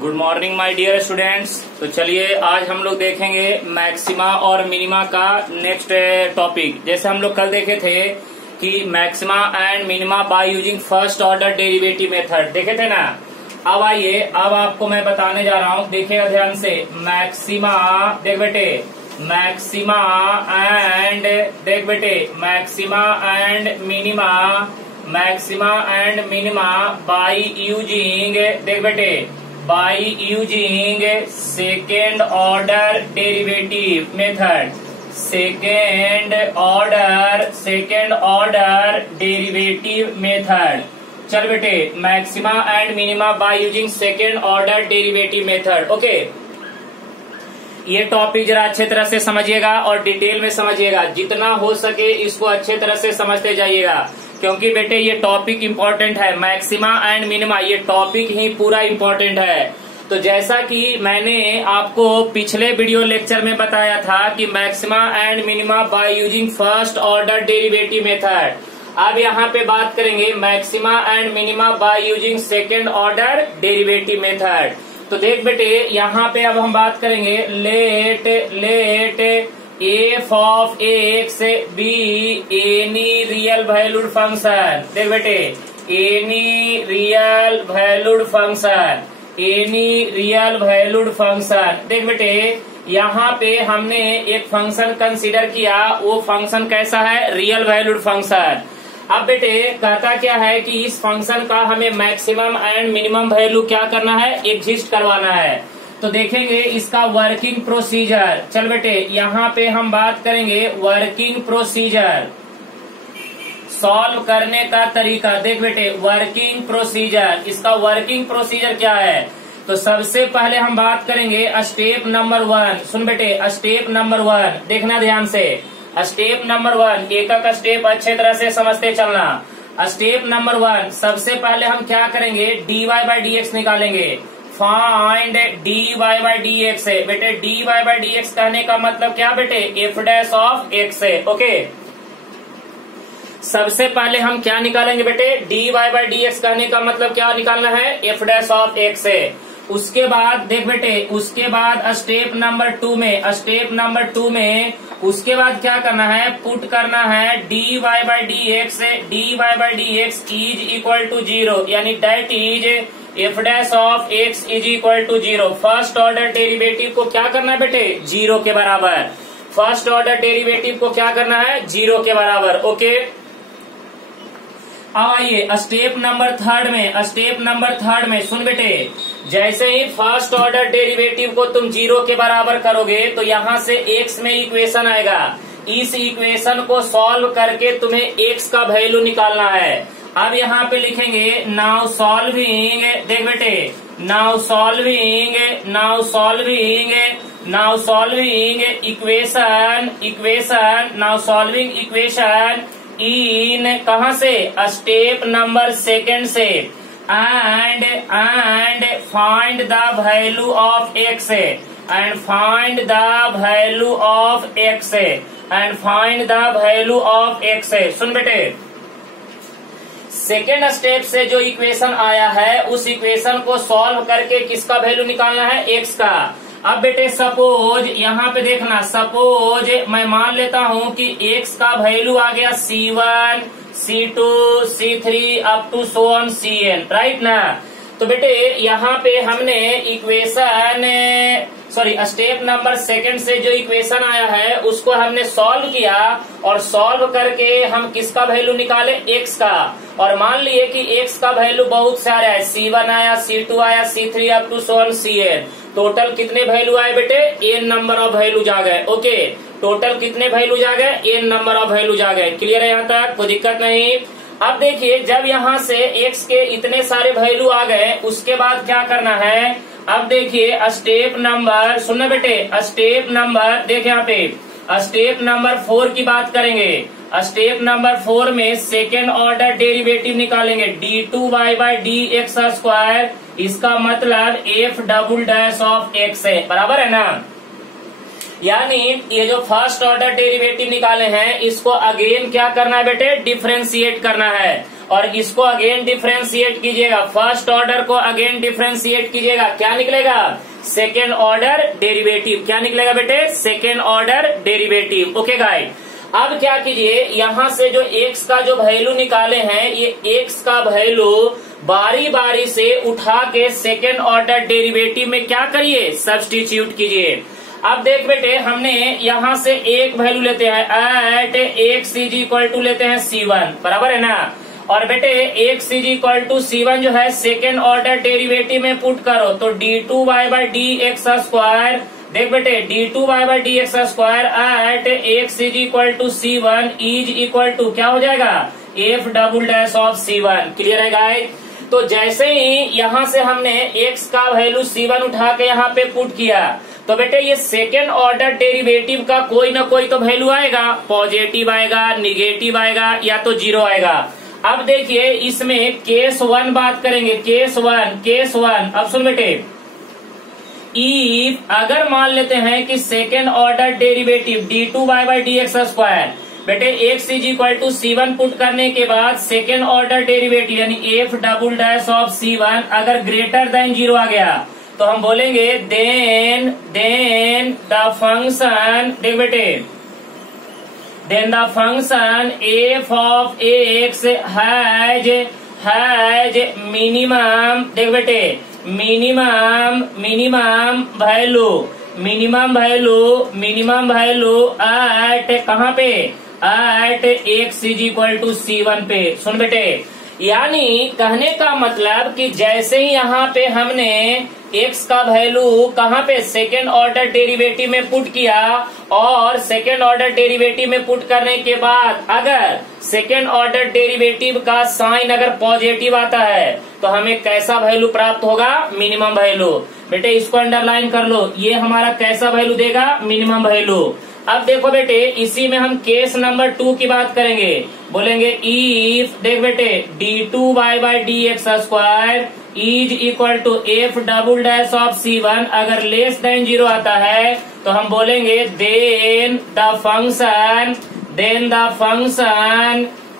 Good morning my dear students. तो चलिए आज हम लोग देखेंगे मैक्सिमा और मिनिमा का नेक्स्ट टॉपिक। जैसे हम लोग कल देखे थे कि maxima and minima by using first order derivative method देखे थे ना। अब आइए, अब आपको मैं बताने जा रहा हूँ, देखिएगा ध्यान से। मैक्सिमा, देख बेटे, मैक्सिमा एंड, देख बेटे, maxima and minima, maxima and minima by using, देख बेटे, bye using second order derivative method, second order derivative method. चल बेटे, maxima and minima by using second order derivative method. Okay, ये topic जरा अच्छे तरह से समझिएगा और डिटेल में समझिएगा, जितना हो सके इसको अच्छे तरह से समझते जाइएगा, क्योंकि बेटे ये टॉपिक इम्पोर्टेंट है। मैक्सिमा एंड मिनिमा ये टॉपिक ही पूरा इम्पोर्टेंट है। तो जैसा कि मैंने आपको पिछले वीडियो लेक्चर में बताया था कि maxima and minima by using first order derivative method, अब यहाँ पे बात करेंगे maxima and minima by using second order derivative method. तो देख बेटे, यहाँ पे अब हम बात करेंगे let f of x be any real valued function. देख बेटे, any real valued function, any real valued function. देख बेटे, यहाँ पे हमने एक फंक्शन कंसीडर किया, वो फंक्शन कैसा है? Real valued function. अब बेटे कहता क्या है कि इस फंक्शन का हमें मैक्सिमम एंड मिनिमम वैल्यू क्या करना है? एग्जिस्ट करवाना है। तो देखेंगे इसका वर्किंग प्रोसीजर। चल बेटे, यहाँ पे हम बात करेंगे वर्किंग प्रोसीजर, सॉल्व करने का तरीका। देख बेटे, वर्किंग प्रोसीजर, इसका वर्किंग प्रोसीजर क्या है? तो सबसे पहले हम बात करेंगे स्टेप नंबर 1। सुन बेटे, स्टेप नंबर 1 देखना ध्यान से। स्टेप नंबर 1, एक एक स्टेप अच्छे तरह से समझते चलना। स्टेप नंबर 1, सबसे पहले हम क्या करेंगे? dy बाई डी एक्स निकालेंगे। Find dy by d x है बेटे। dy बाई डी एक्स कहने का मतलब क्या बेटे? एफ डैश ऑफ एक्स है। ओके, सबसे पहले हम क्या निकालेंगे बेटे? dy बाई डी एक्स कहने का मतलब क्या निकालना है? एफ डैश ऑफ एक्स है। उसके बाद देख बेटे, उसके बाद स्टेप नंबर 2 में, स्टेप नंबर 2 में उसके बाद क्या करना है? पुट करना है dy by d x, dy by d x is equal to 0, यानी that is f dash of x is equal to 0। First order derivative को क्या करना है बेटे? 0 के बराबर। फर्स्ट ऑर्डर डेरिवेटिव को क्या करना है? 0 के बराबर। ओके, अब आइए स्टेप नंबर 3 में। स्टेप नंबर 3 में सुन बेटे, जैसे ही फर्स्ट ऑर्डर डेरिवेटिव को तुम 0 के बराबर करोगे तो यहाँ से x में इक्वेशन आएगा। इस इक्वेशन को सॉल्व करके तुम्हें x का वैल्यू निकालना है। अब यहाँ पे लिखेंगे नाउ सॉल्विंग, देख बेटे, now solving equation, now solving equation इन कहाँ से? स्टेप नंबर 2 से। And find the value of x, and find the value of x, and find the value of x. सुन बेटे, सेकेंड स्टेप से जो इक्वेशन आया है उस इक्वेशन को सॉल्व करके किसका वैल्यू निकालना है? एक्स का। अब बेटे सपोज यहाँ पे देखना, सपोज मैं मान लेता हूँ कि x का वैल्यू आ गया C1, C2, C3 up to so on Cn, right ना। तो बेटे यहाँ पे हमने इक्वेशन, स्टेप नंबर 2 से जो इक्वेशन आया है उसको हमने सॉल्व किया, और सॉल्व करके हम किसका वैल्यू निकाले? x का। और मान लिए कि x का वैल्यू बहुत सारा है, C1 आया, C2 आया, C3 up to so on Cn। Total कितने वैल्यू आए बेटे? n नंबर ऑफ वैल्यूज आ गए। ओके, टोटल कितने वैल्यूज आ गए? n नंबर ऑफ वैल्यूज आ गए। क्लियर है यहाँ तक? कोई दिक्कत नहीं। अब देखिए, जब यहाँ से x के इतने सारे वैल्यू आ गए उसके बाद क्या करना है? अब देखिए स्टेप नंबर, सुनना बेटे, स्टेप नंबर, देख यहाँ पे स्टेप नंबर 4 की बात करेंगे। स्टेप नंबर 4 में सेकेंड ऑर्डर डेरिवेटिव निकालेंगे, d2y by d x square, इसका मतलब F double dash of x है, बराबर है ना। यानी ये जो फर्स्ट ऑर्डर डेरिवेटिव निकाले हैं इसको अगेन क्या करना है बेटे? डिफरेंशिएट करना है। और इसको अगेन डिफरेंशिएट कीजिएगा, फर्स्ट ऑर्डर को अगेन डिफरेंशिएट कीजिएगा, क्या निकलेगा? Second order derivative. क्या निकलेगा बेटे? Second order derivative. Okay guys, अब क्या कीजिए, यहां से जो x का जो वैल्यू निकाले हैं, ये x का वैल्यू बारी बारी से उठा के सेकेंड ऑर्डर डेरिवेटिव में क्या करिए? सब्स्टिट्यूट कीजिए। अब देख बेटे, हमने यहां से एक वैल्यू लेते हैं at x is equal to लेते हैं c1, बराबर है ना। और बेटे x is equal to c1 जो है सेकेंड ऑर्डर डेरिवेटिव में पुट करो तो d2y by d x square, देख बेटे d2y by d x square at x is equal to c1 is equal to क्या हो जाएगा? f double dash of c1। Clear है गाइस? तो जैसे ही यहां से हमने x का वैल्यू c1 उठा के यहाँ पे पुट किया तो बेटे ये सेकेंड ऑर्डर डेरिवेटिव का कोई ना कोई तो वैल्यू आएगा, पॉजिटिव आएगा, निगेटिव आएगा या तो जीरो आएगा। अब देखिए इसमें केस 1 बात करेंगे, केस वन। अब सुन बेटे, इफ अगर मान लेते हैं कि second order derivative d2y by d x square, बेटे x is equal to c1 put करने के बाद सेकेंड ऑर्डर डेरिवेटिव यानी f double dash of c1 अगर ग्रेटर देन जीरो आ गया तो हम बोलेंगे देन द फंक्शन, देख बेटे, then the function f of x has minimum, देख बेटे मिनिमम वैल्यू एट कहाँ पे? At x is equal to c1 पे। सुन बेटे, यानी कहने का मतलब कि जैसे ही यहाँ पे हमने x का वैल्यू कहाँ पे? सेकेंड ऑर्डर डेरिवेटिव में पुट किया और सेकेंड ऑर्डर डेरिवेटिव में पुट करने के बाद अगर सेकेंड ऑर्डर डेरिवेटिव का साइन अगर पॉजिटिव आता है तो हमें कैसा वैल्यू प्राप्त होगा? Minimum value. बेटे इसको अंडरलाइन कर लो, ये हमारा कैसा वैल्यू देगा? Minimum value. अब देखो बेटे, इसी में हम केस नंबर 2 की बात करेंगे, बोलेंगे इफ, देख बेटे, d2y by d x square is equal to f double dash of c1 अगर लेस देन जीरो आता है तो हम बोलेंगे then the function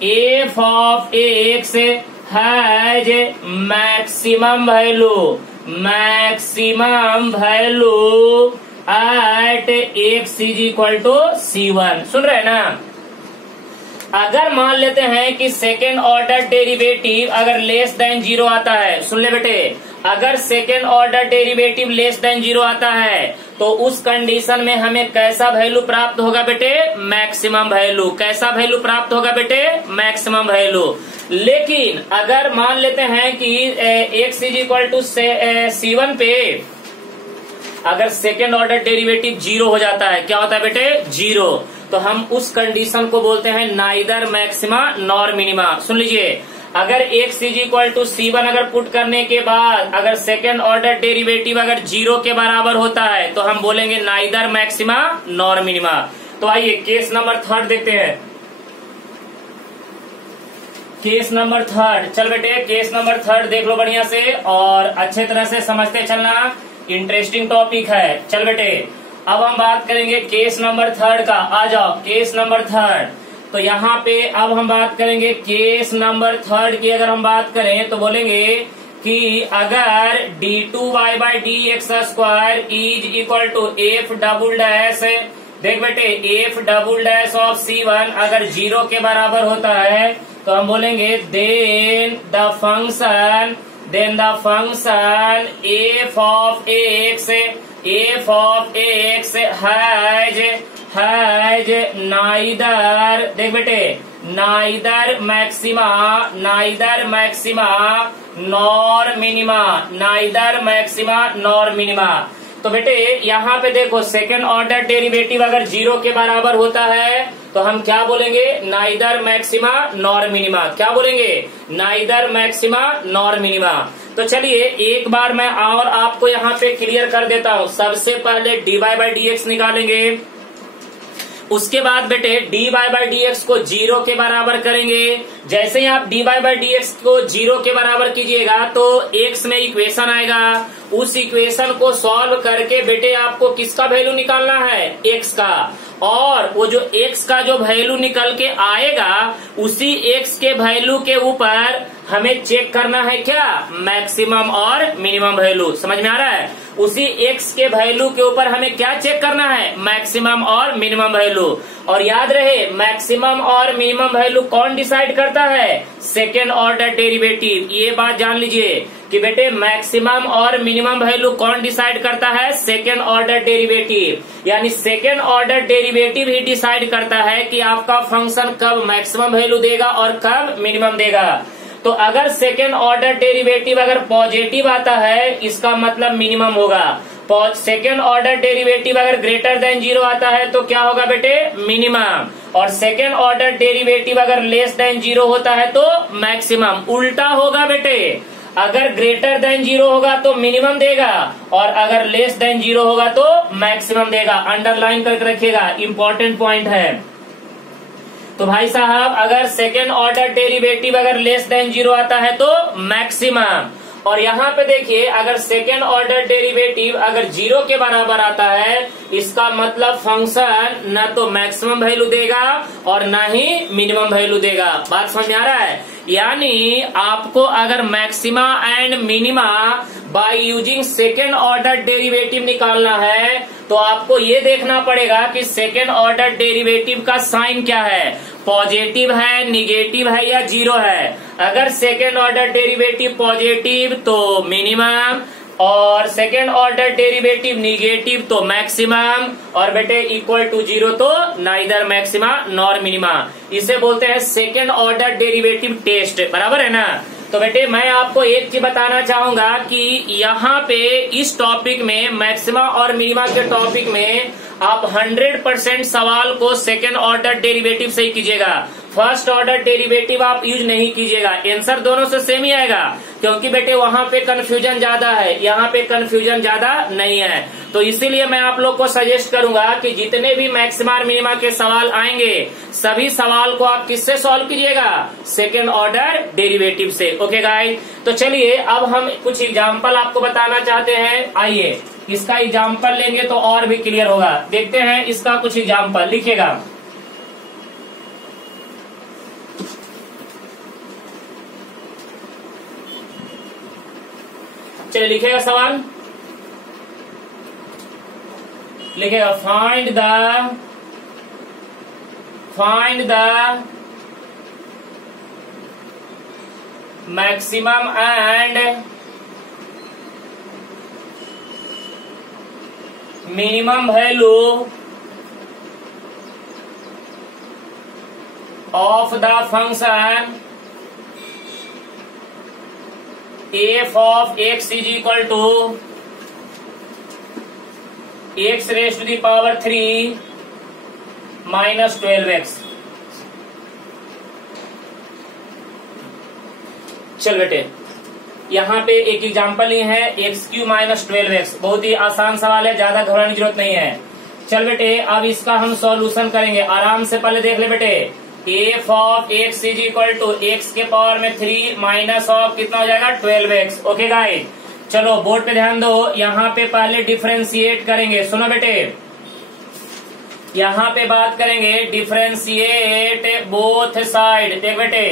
f of x has maximum value at x is equal to c1। सुन रहे हैं ना? अगर मान लेते हैं कि सेकेंड ऑर्डर डेरिवेटिव अगर लेस देन जीरो आता है, सुन ले बेटे, अगर second order derivative less than zero आता है तो उस कंडीशन में हमें कैसा वैल्यू प्राप्त होगा बेटे? Maximum value. कैसा वैल्यू प्राप्त होगा बेटे? Maximum value. लेकिन अगर मान लेते हैं कि x is equal to c1 पे अगर सेकेंड ऑर्डर डेरिवेटिव जीरो हो जाता है, क्या होता है बेटे? जीरो। तो हम उस कंडीशन को बोलते हैं नाइदर मैक्सिमा नॉर मिनिमा। सुन लीजिए, अगर x is equal to c1 अगर पुट करने के बाद अगर सेकेंड ऑर्डर डेरिवेटिव अगर जीरो के बराबर होता है तो हम बोलेंगे नाइदर मैक्सिमा नॉर मिनिमा। तो आइए केस नंबर 3 देखते हैं। केस नंबर 3, चल बेटे केस नंबर 3 देख लो बढ़िया से और अच्छे तरह से समझते चलना, इंटरेस्टिंग टॉपिक है। चल बेटे, अब हम बात करेंगे केस नंबर 3 का। आ जाओ केस नंबर 3। तो यहाँ पे अब हम बात करेंगे केस नंबर 3 की। अगर हम बात करें तो बोलेंगे कि अगर d2y by d x square is equal to f double dash, देख बेटे f double dash of c1 अगर जीरो के बराबर होता है तो हम बोलेंगे then the function f of x has neither, देख बेटे, नाइदर मैक्सिमा नॉर मिनिमा। तो बेटे यहाँ पे देखो सेकेंड ऑर्डर डेरिवेटिव अगर जीरो के बराबर होता है तो हम क्या बोलेंगे? Neither maxima nor minima. क्या बोलेंगे? Neither maxima nor minima. तो चलिए एक बार मैं और आपको यहाँ पे क्लियर कर देता हूँ। सबसे पहले dy बाई डी एक्स निकालेंगे, उसके बाद बेटे dy बाई डी एक्स को 0 के बराबर करेंगे। जैसे ही आप dy बाई डी एक्स को 0 के बराबर कीजिएगा तो x में इक्वेशन आएगा। उस इक्वेशन को सॉल्व करके बेटे आपको किसका वैल्यू निकालना है, x का। और वो जो x का जो वैल्यू निकल के आएगा उसी x के वैल्यू के ऊपर हमें चेक करना है क्या, मैक्सिमम और मिनिमम वैल्यू। समझ में आ रहा है? उसी x के वैल्यू के ऊपर हमें क्या चेक करना है, मैक्सिमम और मिनिमम वैल्यू। और याद रहे मैक्सिमम और मिनिमम वैल्यू कौन डिसाइड करता है, सेकेंड ऑर्डर डेरिवेटिव। ये बात जान लीजिए कि बेटे मैक्सिमम और मिनिमम वैल्यू कौन डिसाइड करता है, सेकेंड ऑर्डर डेरिवेटिव। यानी सेकेंड ऑर्डर डेरिवेटिव ही डिसाइड करता है कि आपका फंक्शन कब मैक्सिमम वैल्यू देगा और कब मिनिमम देगा। तो अगर सेकेंड ऑर्डर डेरिवेटिव अगर पॉजिटिव आता है इसका मतलब मिनिमम होगा। सेकेंड ऑर्डर डेरिवेटिव अगर ग्रेटर देन 0 आता है तो क्या होगा बेटे, मिनिमम। और सेकेंड ऑर्डर डेरिवेटिव अगर लेस देन 0 होता है तो मैक्सिमम। उल्टा होगा बेटे, अगर ग्रेटर देन 0 होगा तो मिनिमम देगा और अगर लेस देन 0 होगा तो मैक्सिमम देगा। अंडरलाइन करके रखिएगा, इंपॉर्टेंट पॉइंट है। तो भाई साहब अगर सेकेंड ऑर्डर डेरिवेटिव अगर लेस देन 0 आता है तो मैक्सिमम। और यहाँ पे देखिए अगर सेकेंड ऑर्डर डेरिवेटिव अगर 0 के बराबर आता है इसका मतलब फंक्शन न तो मैक्सिमम वैल्यू देगा और न ही मिनिमम वैल्यू देगा। बात समझ में आ रहा है? यानी आपको अगर maxima and minima by using second order derivative निकालना है तो आपको ये देखना पड़ेगा कि सेकेंड ऑर्डर डेरिवेटिव का साइन क्या है, पॉजिटिव है, निगेटिव है या 0 है। अगर सेकेंड ऑर्डर डेरिवेटिव पॉजिटिव तो मिनिमम और सेकेंड ऑर्डर डेरिवेटिव निगेटिव तो मैक्सिमम और बेटे इक्वल टू 0 तो नाइदर मैक्सिमा नॉर मिनिमा। इसे बोलते हैं सेकेंड ऑर्डर डेरिवेटिव टेस्ट। बराबर है ना? तो बेटे मैं आपको एक चीज बताना चाहूंगा कि यहाँ पे इस टॉपिक में मैक्सिमा और मिनिमा के टॉपिक में आप 100% सवाल को सेकेंड ऑर्डर डेरिवेटिव से ही कीजिएगा। फर्स्ट ऑर्डर डेरिवेटिव आप यूज नहीं कीजिएगा। आंसर दोनों से सेम ही आएगा क्योंकि बेटे वहां पे कंफ्यूजन ज्यादा है, यहाँ पे कंफ्यूजन ज्यादा नहीं है। तो इसीलिए मैं आप लोग को सजेस्ट करूंगा कि जितने भी मैक्सिमा और मिनिमा के सवाल आएंगे सभी सवाल को आप किससे सॉल्व कीजिएगा, सेकेंड ऑर्डर डेरिवेटिव से। ओके गाइस, तो चलिए अब हम कुछ एग्जाम्पल आपको बताना चाहते हैं। आइए इसका एग्जाम्पल लेंगे तो और भी क्लियर होगा। देखते हैं इसका कुछ एग्जाम्पल, लिखिएगा। चलिए लिखेगा सवाल, लिखेगा find the maximum and minimum value of the function f of x is equal to x raised to the power 3 minus 12x। चल बेटे यहाँ पे एक एग्जाम्पल ही है x³ माइनस 12x। बहुत ही आसान सवाल है, ज्यादा घबराने की जरूरत नहीं है। चल बेटे अब इसका हम सॉल्यूशन करेंगे आराम से। पहले देख ले बेटे, f of x is equal to x के पावर में 3 माइनस ऑफ कितना हो जाएगा 12x। ओके गाइस, चलो बोर्ड पे ध्यान दो। यहाँ पे पहले डिफरेंशिएट करेंगे। सुनो बेटे, यहाँ पे बात करेंगे डिफरेंशिएट बोथ साइड। देख बेटे,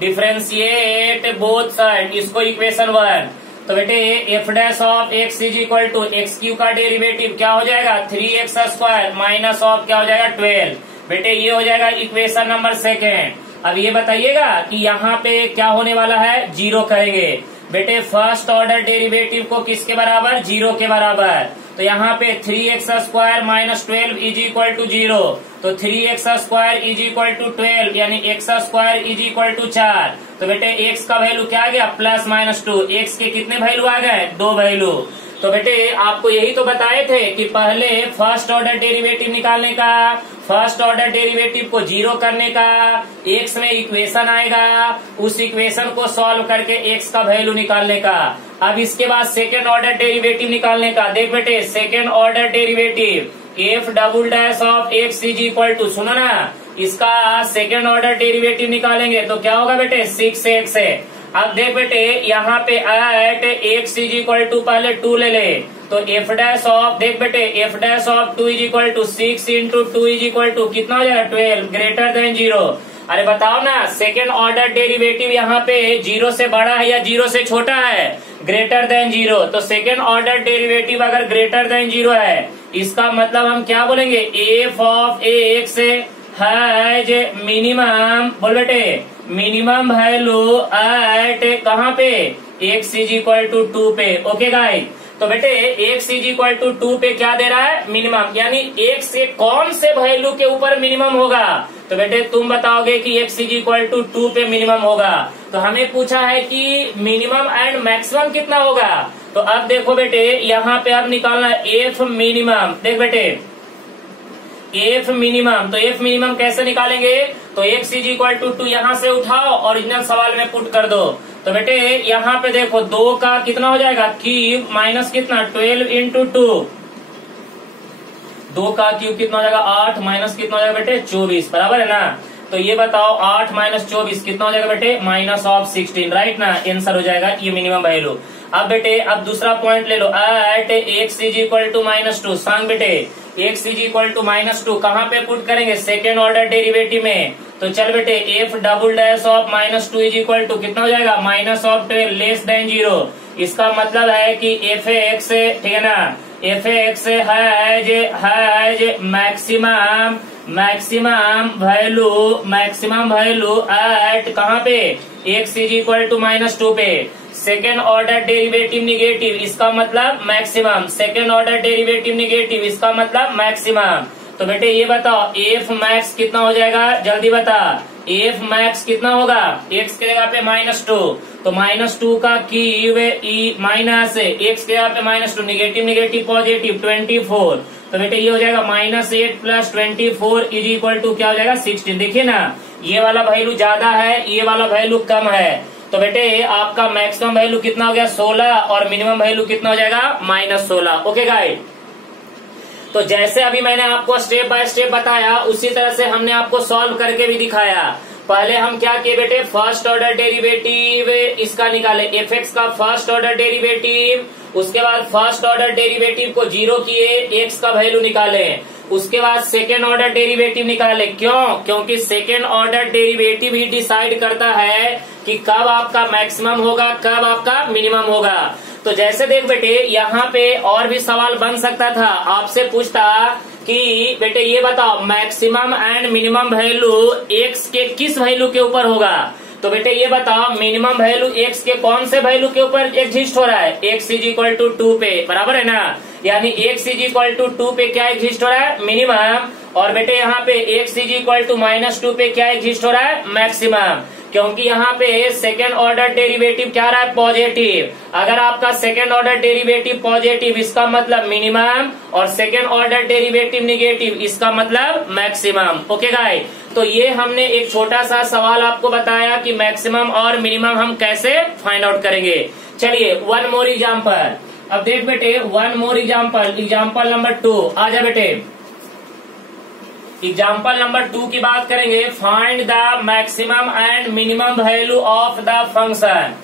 डिफरेंशिएट बोथ साइड, इसको इक्वेशन 1। तो बेटे f dash of x is equal to x³ का डेरिवेटिव क्या हो जाएगा 3x² माइनस ऑफ क्या हो जाएगा 12। बेटे ये हो जाएगा इक्वेशन नंबर 2। अब ये बताइएगा कि यहाँ पे क्या होने वाला है, 0 करेंगे। बेटे फर्स्ट ऑर्डर डेरिवेटिव को किसके बराबर, 0 के बराबर। तो यहाँ पे 3x² minus 12 is equal to 0। तो 3x² इज इक्वल टू 12 यानी x² इज इक्वल टू 4। तो बेटे x का वैल्यू क्या आ गया, प्लस माइनस 2। x के कितने वैल्यू आ गए, 2 वैल्यू। तो बेटे आपको यही तो बताए थे कि पहले फर्स्ट ऑर्डर डेरिवेटिव निकालने का, फर्स्ट ऑर्डर डेरिवेटिव को 0 करने का, x में इक्वेशन आएगा, उस इक्वेशन को सॉल्व करके x का वैल्यू निकालने का। अब इसके बाद सेकेंड ऑर्डर डेरिवेटिव निकालने का। देख बेटे second order derivative f double dash of x is equal to, सुनो ना, इसका सेकेंड ऑर्डर डेरिवेटिव निकालेंगे तो क्या होगा बेटे 6x है। अब देख बेटे यहाँ पे at x is equal to पहले 2 ले ले, तो एफ डैश ऑफ, देख बेटे f dash of 2 is equal to 6 into 2 is equal to कितना हो जाएगा 12 ग्रेटर देन 0। अरे बताओ ना, सेकेंड ऑर्डर डेरिवेटिव यहाँ पे 0 से बड़ा है या 0 से छोटा है, ग्रेटर देन 0। तो सेकेंड ऑर्डर डेरिवेटिव अगर ग्रेटर देन 0 है, इसका मतलब हम क्या बोलेंगे, F of x has minimum, बोल बेटे मिनिमम वैल्यू एट कहाँ पे, एक्स इज इक्वल टू 2 पे। ओके गाइस, तो बेटे एक्स इज इक्वल टू 2 पे क्या दे रहा है, मिनिमम, यानी एक्स के कौन से वैल्यू के ऊपर मिनिमम होगा, तो बेटे तुम बताओगे कि एक्स इज इक्वल टू 2 पे मिनिमम होगा। तो हमें पूछा है कि मिनिमम एंड मैक्सिमम कितना होगा। तो अब देखो बेटे यहाँ पे अब निकालना एफ मिनिमम। देख बेटे एफ मिनिमम, तो एफ मिनिमम कैसे निकालेंगे, तो एक्स इज इक्वल टू 2 यहाँ से उठाओ, ओरिजिनल सवाल में पुट कर दो। तो बेटे यहाँ पे देखो 2 का कितना हो जाएगा क्यूब माइनस कितना 12 इंटू 2, 2 का क्यूब कितना हो जाएगा 8 माइनस कितना हो जाएगा बेटे 24, बराबर है ना। तो ये बताओ 8 माइनस 24 कितना हो जाएगा बेटे माइनस ऑफ 16, राइट ना, आंसर हो जाएगा ये मिनिमम वैल्यू। अब बेटे अब दूसरा पॉइंट ले लो, at x is equal to -2, सांग बेटे एक्स इज इक्वल टू -2 कहाँ पे पुट करेंगे, सेकेंड ऑर्डर डेरिवेटिव में। तो चल बेटे f double dash of -2 is equal to कितना हो जाएगा माइनस ऑफ 12 लेस देन 0। इसका मतलब है कि एफ एक्स, ठीक है ना, f x has maximum value at कहाँ पे, एक्स इज इक्वल टू -2 पे। सेकेंड ऑर्डर डेरिवेटिव निगेटिव, इसका मतलब maximum, second order derivative negative, इसका मतलब मैक्सिमम। तो बेटे ये बताओ एफ मैक्स कितना हो जाएगा, जल्दी बता, एफ मैक्स कितना होगा, एक्स के जगह पे -2, तो -2 का क्यूब माइनस एक्स के जगह पे -2, निगेटिव निगेटिव पॉजिटिव 24। तो बेटे ये हो जाएगा -8 प्लस 24 इज इक्वल टू क्या हो जाएगा 16। देखिए ना, ये वाला वैल्यू ज्यादा है, ये वाला वैल्यू कम है। तो बेटे आपका मैक्सिमम वैल्यू कितना हो गया 16 और मिनिमम वैल्यू कितना हो जाएगा -16। ओके गाइड, तो जैसे अभी मैंने आपको स्टेप बाय स्टेप बताया, उसी तरह से हमने आपको सॉल्व करके भी दिखाया। पहले हम क्या किए बेटे, फर्स्ट ऑर्डर डेरिवेटिव इसका निकाले, एफ एक्स का फर्स्ट ऑर्डर डेरिवेटिव, उसके बाद फर्स्ट ऑर्डर डेरिवेटिव को 0 किए, एक्स का वैल्यू निकाले, उसके बाद सेकेंड ऑर्डर डेरिवेटिव निकाले। क्यों, क्योंकि सेकेंड ऑर्डर डेरिवेटिव ही डिसाइड करता है कि कब आपका मैक्सिमम होगा, कब आपका मिनिमम होगा। तो जैसे देख बेटे यहाँ पे और भी सवाल बन सकता था, आपसे पूछता कि बेटे ये बताओ maximum and minimum value x के किस वैल्यू के ऊपर होगा। तो बेटे ये बताओ मिनिमम वैल्यू एक्स के कौन से वैल्यू के ऊपर एग्जिस्ट हो रहा है, एक्स इज इक्वल टू 2 पे, बराबर है ना, यानी एक्स इज इक्वल टू 2 पे क्या एग्जिस्ट हो रहा है, मिनिमम। और बेटे यहाँ पे एक्स इज इक्वल टू -2 पे क्या एग्जिस्ट हो रहा है, मैक्सिमम। क्योंकि यहाँ पे सेकेंड ऑर्डर डेरिवेटिव क्या रहा है, पॉजिटिव। अगर आपका सेकेंड ऑर्डर डेरिवेटिव पॉजिटिव, इसका मतलब मिनिमम, और सेकेंड ऑर्डर डेरिवेटिव निगेटिव, इसका मतलब मैक्सिमम। ओके गाइस, तो ये हमने एक छोटा सा सवाल आपको बताया कि मैक्सिमम और मिनिमम हम कैसे फाइंड आउट करेंगे। चलिए वन मोर एग्जाम्पल, अब देख बेटे one more example, example number 2 आ जा बेटे। एग्जाम्पल नंबर 2 की बात करेंगे, find the maximum and minimum value of the function.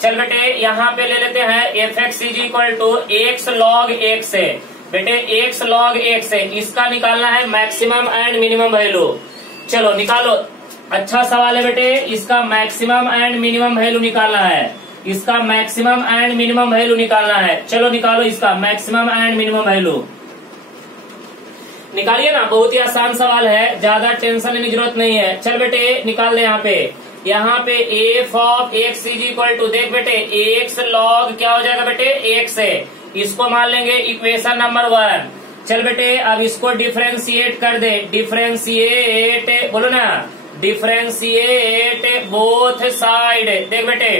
चल बेटे यहाँ पे ले लेते हैं f x is equal to x log x है, बेटे एक्स लॉग एक्स है, इसका निकालना है मैक्सिमम एंड मिनिमम वैल्यू। चलो निकालो, अच्छा सवाल है बेटे, इसका मैक्सिमम एंड मिनिमम वैल्यू निकालना है, इसका मैक्सिमम एंड मिनिमम वैल्यू निकालना है। चलो निकालो इसका मैक्सिमम एंड मिनिमम वैल्यू, निकालिए ना, बहुत ही आसान सवाल है, ज्यादा टेंशन लेने की जरूरत नहीं है। चल बेटे निकाल ले, यहाँ पे f of x is equal to, देख बेटे एक्स लॉग क्या हो जाएगा बेटे एक्स है, इसको मान लेंगे इक्वेशन नंबर 1। चल बेटे अब इसको डिफरेंशिएट कर दे, डिफरेंशिएट बोलो ना, डिफरेंशिएट बोथ साइड। देख बेटे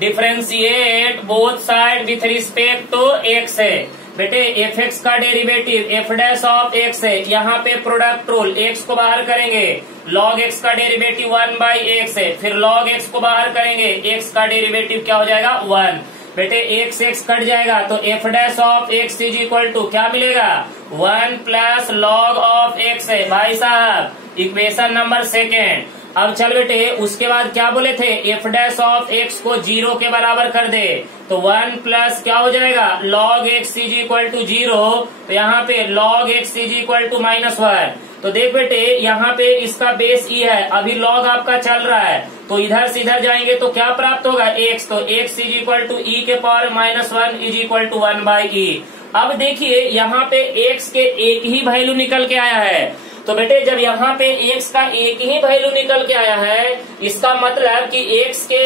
differentiate both side with respect to x है, बेटे एफ एक्स का derivative f dash of x है, यहाँ पे प्रोडक्ट रूल, एक्स को बाहर करेंगे, लॉग एक्स का डेरिवेटिव 1/x है, फिर लॉग एक्स को बाहर करेंगे, एक्स का डेरिवेटिव क्या हो जाएगा 1। बेटे एक्स एक्स कट जाएगा तो f dash of x is equal to क्या मिलेगा 1 प्लस लॉग ऑफ एक्स है भाई साहब, इक्वेशन नंबर सेकेंड। अब चल बेटे उसके बाद क्या बोले थे, एफ डैश ऑफ एक्स को 0 के बराबर कर दे तो 1 प्लस क्या हो जाएगा log x is equal to 0, तो यहाँ पे log x is equal to -1। तो देख बेटे यहाँ पे इसका बेस ई है, अभी लॉग आपका चल रहा है तो इधर से इधर जाएंगे तो क्या प्राप्त होगा एक्स, तो x is equal to e के power -1 is equal to 1 by e. अब देखिए यहाँ पे एक्स के एक ही वैल्यू निकल के आया है, तो बेटे जब यहाँ पे x का एक ही वैल्यू निकल के आया है, इसका मतलब कि x के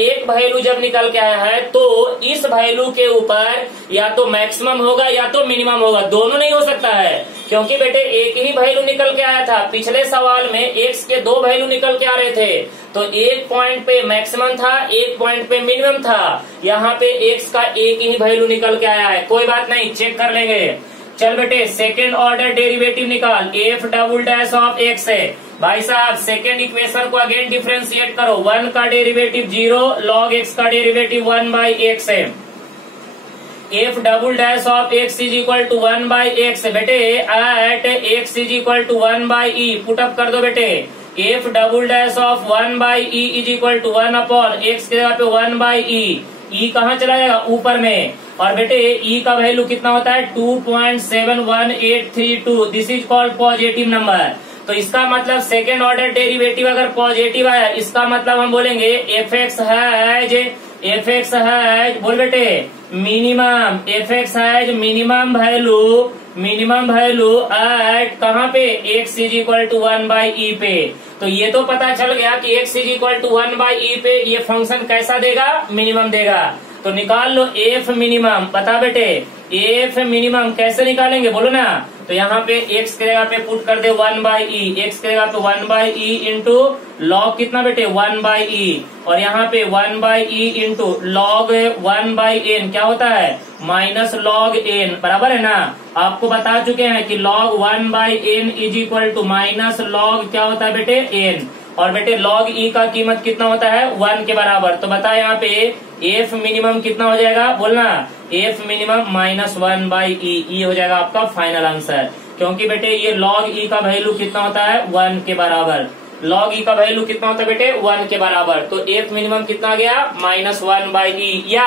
एक वैल्यू जब निकल के आया है तो इस वैल्यू के ऊपर या तो मैक्सिमम होगा या तो मिनिमम होगा, दोनों नहीं हो सकता है, क्योंकि बेटे एक ही वैल्यू निकल के आया था। पिछले सवाल में x के दो वैल्यू निकल के आ रहे थे, तो एक पॉइंट पे मैक्सिमम था, एक पॉइंट पे मिनिमम था। यहाँ पे x का एक ही वैल्यू निकल के आया है, कोई बात नहीं, चेक कर लेंगे। चल बेटे सेकेंड ऑर्डर डेरिवेटिव निकाल, f double dash of x है भाई साहब। सेकेंड इक्वेशन को अगेन डिफरेंशिएट करो, 1 का डेरिवेटिव 0, लॉग एक्स का डेरिवेटिव 1 बाई एक्स है। F double dash of x is equal to 1 by x बेटे, at x is equal to 1 by e put up कर दो बेटे। F double dash of 1 by e is equal to 1 upon x के जगह पे 1 by ई, ई कहाँ चला जाएगा ऊपर में, और बेटे ई का वैल्यू कितना होता है 2.71832, this is called positive number. तो इसका मतलब सेकेंड ऑर्डर डेरिवेटिव अगर पॉजिटिव आया, इसका मतलब हम बोलेंगे एफ एक्स हैज बोल बेटे minimum, f x has minimum value at कहाँ पे x is equal to 1 by e पे। तो ये तो पता चल गया कि x is equal to 1 by e पे ये फंक्शन कैसा देगा, मिनिमम देगा। तो निकाल लो एफ मिनिमम, पता बेटे एफ मिनिमम कैसे निकालेंगे बोलो ना। तो यहाँ पे x के जगह पे पुट कर दे 1 बाई ई, एक्स के जगह पे 1 बाई ई इंटू लॉग कितना बेटे 1 बाई ई, और यहाँ पे 1 by e into log 1 by n क्या होता है माइनस लॉग एन, बराबर है ना। आपको बता चुके हैं कि log 1 by n is equal to minus log क्या होता है बेटे एन, और बेटे लॉग ई का कीमत कितना होता है 1 के बराबर। तो बता यहाँ पे एफ मिनिमम कितना हो जाएगा बोलना, एफ मिनिमम -1 बाई ई हो जाएगा आपका फाइनल आंसर, क्योंकि बेटे ये लॉग ई का वैल्यू कितना होता है 1 के बराबर। लॉग ई का वैल्यू कितना होता है बेटे 1 के बराबर, तो एफ मिनिमम कितना गया -1 बाई ई। या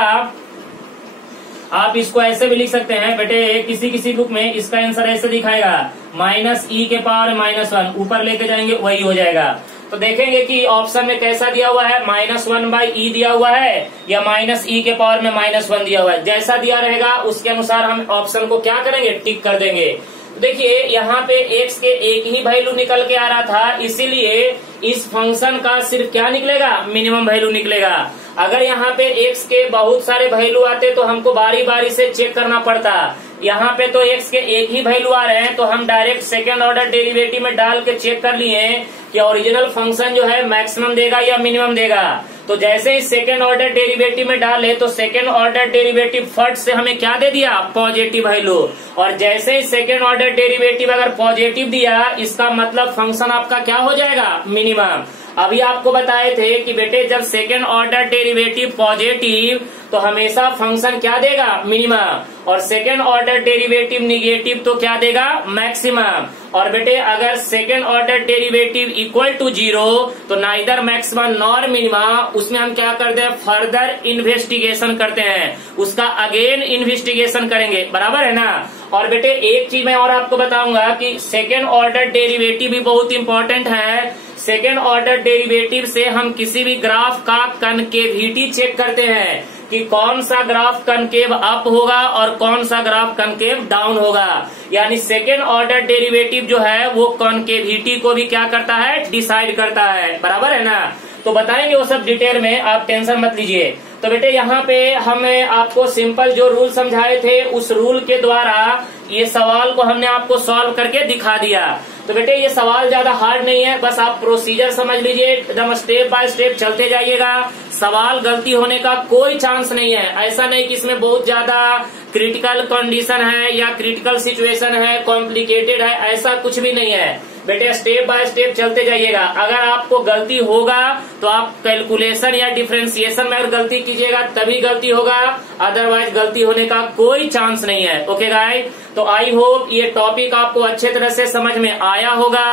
आप इसको ऐसे भी लिख सकते हैं बेटे, किसी किसी बुक में इसका आंसर ऐसे दिखाएगा -e के पावर -1, ऊपर लेके जाएंगे वही हो जाएगा। तो देखेंगे कि ऑप्शन में कैसा दिया हुआ है, -1 बाई ई दिया हुआ है या -e के पावर में -1 दिया हुआ है। जैसा दिया रहेगा उसके अनुसार हम ऑप्शन को क्या करेंगे, टिक कर देंगे। तो देखिए यहाँ पे x के एक ही वैल्यू निकल के आ रहा था, इसीलिए इस फंक्शन का सिर्फ क्या निकलेगा, मिनिमम वैल्यू निकलेगा। अगर यहाँ पे x के बहुत सारे वैल्यू आते तो हमको बारी बारी से चेक करना पड़ता। यहाँ पे तो x के एक ही वैल्यू आ रहे हैं, तो हम डायरेक्ट सेकेंड ऑर्डर डेरिवेटिव में डाल के चेक कर लिए कि ओरिजिनल फंक्शन जो है मैक्सिमम देगा या मिनिमम देगा। तो जैसे ही सेकेंड ऑर्डर डेरिवेटिव में डाले तो सेकेंड ऑर्डर डेरिवेटिव फट से हमें क्या दे दिया, पॉजिटिव वैल्यू, और जैसे ही सेकेंड ऑर्डर डेरिवेटिव अगर पॉजिटिव दिया, इसका मतलब फंक्शन आपका क्या हो जाएगा, मिनिमम। अभी आपको बताए थे कि बेटे जब सेकेंड ऑर्डर डेरिवेटिव पॉजिटिव तो हमेशा फंक्शन क्या देगा, मिनिमम, और सेकेंड ऑर्डर डेरिवेटिव निगेटिव तो क्या देगा, मैक्सिमम। और बेटे अगर second order derivative equal to 0 तो नाइदर मैक्सिमम नॉर मिनिमा, उसमें हम क्या करते हैं, फर्दर इन्वेस्टिगेशन करते हैं, उसका अगेन इन्वेस्टिगेशन करेंगे, बराबर है ना। और बेटे एक चीज मैं और आपको बताऊंगा कि सेकेंड ऑर्डर डेरिवेटिव भी बहुत इंपॉर्टेंट है। सेकेंड ऑर्डर डेरिवेटिव से हम किसी भी ग्राफ का कनकेविटी चेक करते हैं कि कौन सा ग्राफ कनकेव अप होगा और कौन सा ग्राफ कनकेव डाउन होगा। यानी सेकेंड ऑर्डर डेरिवेटिव जो है वो कॉन्केविटी को भी क्या करता है, डिसाइड करता है, बराबर है ना। तो बताएंगे वो सब डिटेल में, आप टेंशन मत लीजिए। तो बेटे यहाँ पे हमें आपको सिंपल जो रूल समझाए थे उस रूल के द्वारा ये सवाल को हमने आपको सॉल्व करके दिखा दिया। तो बेटे ये सवाल ज्यादा हार्ड नहीं है, बस आप प्रोसीजर समझ लीजिए, एकदम स्टेप बाय स्टेप चलते जाइएगा। सवाल गलती होने का कोई चांस नहीं है, ऐसा नहीं कि इसमें बहुत ज्यादा क्रिटिकल कंडीशन है या क्रिटिकल सिचुएशन है, कॉम्प्लिकेटेड है, ऐसा कुछ भी नहीं है। बेटे स्टेप बाय स्टेप चलते जाइएगा। अगर आपको गलती होगा तो आप कैलकुलेशन या डिफरेंशिएशन में अगर गलती कीजिएगा तभी गलती होगा, अदरवाइज गलती होने का कोई चांस नहीं है। ओके गाइस, तो आई होप ये टॉपिक आपको अच्छे तरह से समझ में आया होगा।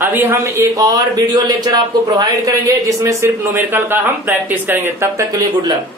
अभी हम एक और वीडियो लेक्चर आपको प्रोवाइड करेंगे जिसमें सिर्फ न्यूमेरिकल का हम प्रैक्टिस करेंगे। तब तक के लिए गुड लक।